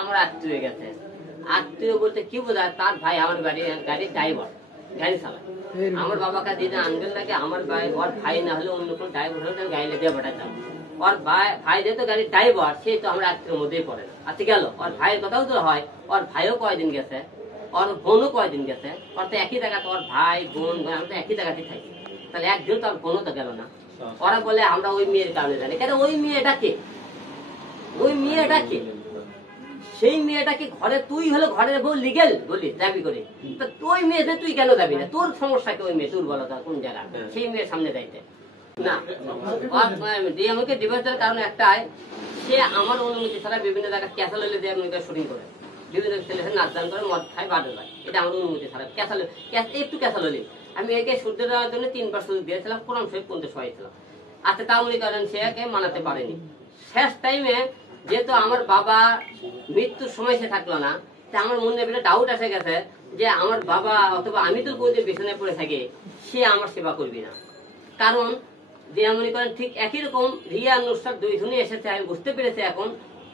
আমার আত্মীয় গেছে, আত্মীয় বলতে কি বোঝায়, তার ভাই আমার গাড়ির ড্রাইভার, গাড়ি চালায়। আমার বাবাকে দিদি আনবেন নাকি আমার ওর ভাই না হলে অন্য কোন ড্রাইভার হলে গাড়ি দিয়ে পাঠাতাম। ওর ভাই যেহেতু গাড়ির ড্রাইভার, সে তো আমরা আত্মীয় মধ্যেই পড়ে না। আচ্ছা গেল, ওর ভাইয়ের কথাও তো হয়, ওর ভাইও কয়দিন গেছে, ওর বোনও কয়দিন গেছে, ওর তো একই জায়গাতে, ওর ভাই বোন আমি তো একই জায়গাতেই থাকি, তাহলে একদিন তো ওর বোনও তো গেল না। ওরা বলে আমরা ওই মেয়ের কারণে জানি, কেন ওই মেয়েটাকে, ওই মেয়েটাকে, সেই মেয়েটাকে ঘরে, তুই হলো ঘরের বউ লিগেল বলি দাবি করে, ওই মেয়েতে তুই কেন যাবি না? তোর সমস্যা কি? ওই মেয়ে তোর বলো কোন জায়গা, সেই মেয়ের সামনে যাইতে না। আমাকে ডিভোর্সের কারণ একটাই, সে আমার অনুমতি ছাড়া বিভিন্ন জায়গায় ক্যাসাল হলে দিয়ে আমাকে শুটিং করে, বিভিন্ন ছেলে নাচ গান করে, মদ খায়, বাড়ে যায়, এটা আমার অনুমতি ছাড়া। ক্যাসাল একটু ক্যাসাল হলে আমি একে সূর্য দেওয়ার জন্য 3বার সুযোগ দিয়েছিলাম, কোরআন শরীফ পড়তে শোয়াইছিলাম। আচ্ছা তাও মনে করেন সে একে মানাতে পারেনি। শেষ টাইমে যেহেতু আমার বাবা মৃত্যুর সময় সে থাকলো না, তা আমার মনে একটা ডাউট এসে গেছে যে আমার বাবা অথবা আমি তো যদি বিছানায় পড়ে থাকি, সে আমার সেবা করবি না। কারণ যে মনে করেন ঠিক একই রকম রিয়া নুসরাত দুইজনই এসেছে, আমি বুঝতে পেরেছি এখন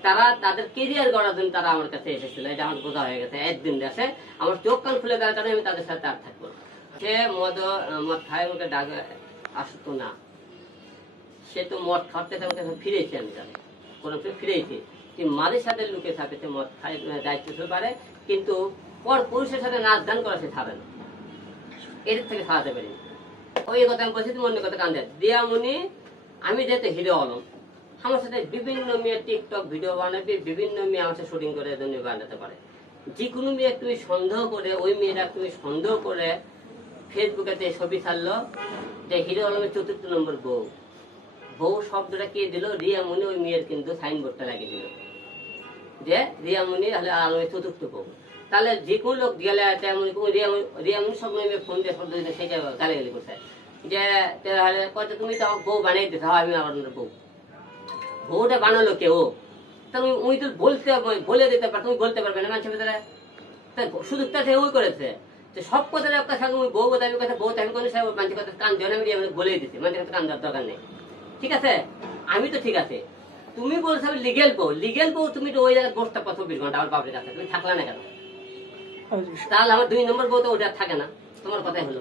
তারা তাদের কেরিয়ার গড়ার জন্য তারা আমার কাছে এসেছিল, এটা আমার বোঝা হয়ে গেছে। একদিন আসে আমার চোখ কান খুলে দেওয়ার কারণে আমি তাদের সাথে আর থাকবো। সে মদ খায়, আমাকে ডাকে আসতো না, সে তো মদ খাওয়াতে আমাকে ফিরেছি, আমি জানি কোনো ফিরেছি। মাঝে সাথে লুকে থাকে, সে মদ খায়, দায়িত্ব হতে পারে, কিন্তু পর পুরুষের সাথে নাচ গান করা সে ছাড়ে না, এর থেকে ছাড়াতে পারি। ওই কথা আমি বলছি, তুমি অন্য কথা কান দেয় দিয়ামণি। আমি যেহেতু হিরো আলম, আমার সাথে বিভিন্ন মেয়ে টিকটক ভিডিও বানাবে, বিভিন্ন মেয়ে আমার সাথে শুটিং করে বানাতে পারে। যে কোনো মেয়ে তুমি সন্দেহ করে, ওই মেয়েটা তুমি সন্দেহ করে ফেসবুকে ছবি ছাড়লো যে হিরো আলমের 4র্থ নম্বর বউ। বউ শব্দটা কে দিল? রিয়ামণি। ওই মেয়ের কিন্তু সাইনবোর্ডটা লাগিয়ে দিল যে রিয়ামণি হলে আলমের 4র্থ বউ। তাহলে যে কোনো লোক গেলে রিয়ামণি সব মেয়ে ফোন দিয়ে শব্দ দিলে সেটা গালাগালি করছে যে তুমি তো আমার বউ বানিয়ে দিতে, আমি আমার বউ। বউটা বানালো কেউ? তুমি ওই তো বলে দিতে পার, তুমি বলতে পারবে না মানুষের ভিতরে। সুযোগটা সে ওই করেছে যে সব কথা বউ দাবি কথা, বউ দাবি করে মানুষের কথা কান দেওয়া, আমি বলে দিচ্ছি, মানুষের কথা কান দেওয়ার দরকার নেই। ঠিক আছে, আমি তো ঠিক আছে। তুমি বলছো লিগেল বউ, লিগেল বউ, তুমি তো ওই জায়গায় বসতে 24 ঘন্টা আমার বাপের কাছে, তুমি থাকলা না কেন? তাহলে আমার 2 নম্বর বউ তো ওটা থাকে না, তোমার কথাই হলো।